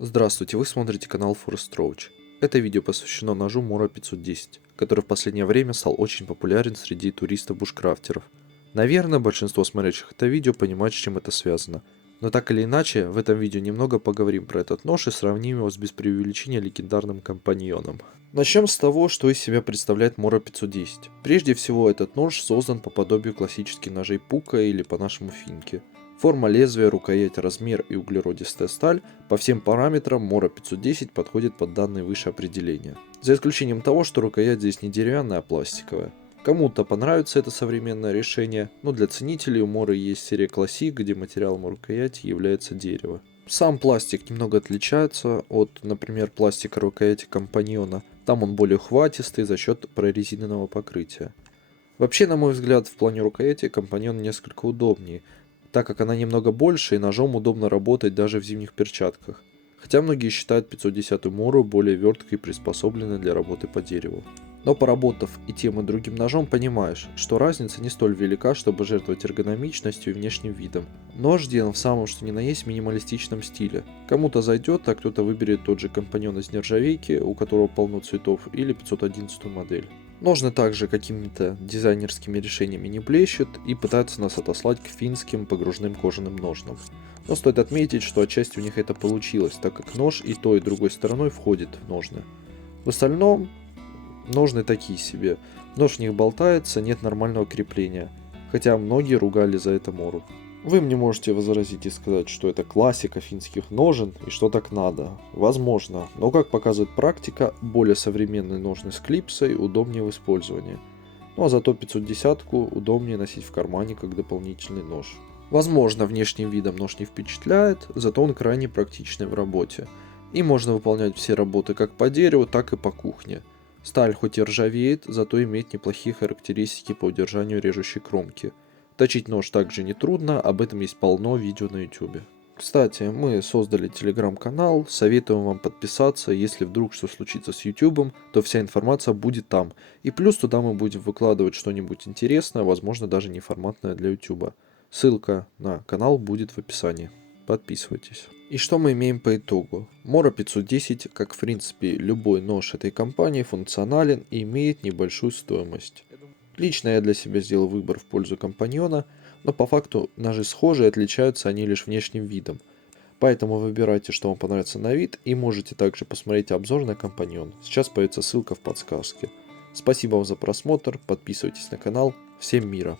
Здравствуйте, вы смотрите канал Forest Roach. Это видео посвящено ножу Mora 510, который в последнее время стал очень популярен среди туристов-бушкрафтеров. Наверное, большинство смотрящих это видео понимает, с чем это связано. Но так или иначе, в этом видео немного поговорим про этот нож и сравним его с без преувеличения легендарным компаньоном. Начнем с того, что из себя представляет Mora 510. Прежде всего, этот нож создан по подобию классических ножей Пука или по-нашему Финки. Форма лезвия, рукоять, размер и углеродистая сталь по всем параметрам Mora 510 подходит под данные выше определения. За исключением того, что рукоять здесь не деревянная, а пластиковая. Кому-то понравится это современное решение, но для ценителей у Mora есть серия Classic, где материалом рукояти является дерево. Сам пластик немного отличается от, например, пластика рукояти компаньона. Там он более ухватистый за счет прорезиненного покрытия. Вообще, на мой взгляд, в плане рукояти компаньон несколько удобнее, так как она немного больше и ножом удобно работать даже в зимних перчатках. Хотя многие считают 510 Мору более верткой и приспособленной для работы по дереву. Но поработав и тем и другим ножом, понимаешь, что разница не столь велика, чтобы жертвовать эргономичностью и внешним видом. Нож сделан в самом что ни на есть минималистичном стиле. Кому-то зайдет, а кто-то выберет тот же компаньон из нержавейки, у которого полно цветов, или 511 модель. Ножны также какими-то дизайнерскими решениями не блещут и пытаются нас отослать к финским погружным кожаным ножнам. Но стоит отметить, что отчасти у них это получилось, так как нож и той, и другой стороной входит в ножны. В остальном, ножны такие себе. Нож в них болтается, нет нормального крепления. Хотя многие ругали за это Мору. Вы мне можете возразить и сказать, что это классика финских ножен и что так надо. Возможно, но как показывает практика, более современные ножны с клипсой удобнее в использовании. Ну а зато 510-ку удобнее носить в кармане как дополнительный нож. Возможно, внешним видом нож не впечатляет, зато он крайне практичный в работе. И можно выполнять все работы как по дереву, так и по кухне. Сталь хоть и ржавеет, зато имеет неплохие характеристики по удержанию режущей кромки. Точить нож также не трудно, об этом есть полно видео на YouTube. Кстати, мы создали телеграм-канал, советуем вам подписаться, если вдруг что случится с YouTube, то вся информация будет там. И плюс туда мы будем выкладывать что-нибудь интересное, возможно даже неформатное для YouTube. Ссылка на канал будет в описании. Подписывайтесь. И что мы имеем по итогу? Mora 510, как в принципе любой нож этой компании, функционален и имеет небольшую стоимость. Лично я для себя сделал выбор в пользу компаньона, но по факту ножи схожи и отличаются они лишь внешним видом. Поэтому выбирайте, что вам понравится на вид, и можете также посмотреть обзор на компаньон. Сейчас появится ссылка в подсказке. Спасибо вам за просмотр, подписывайтесь на канал. Всем мира!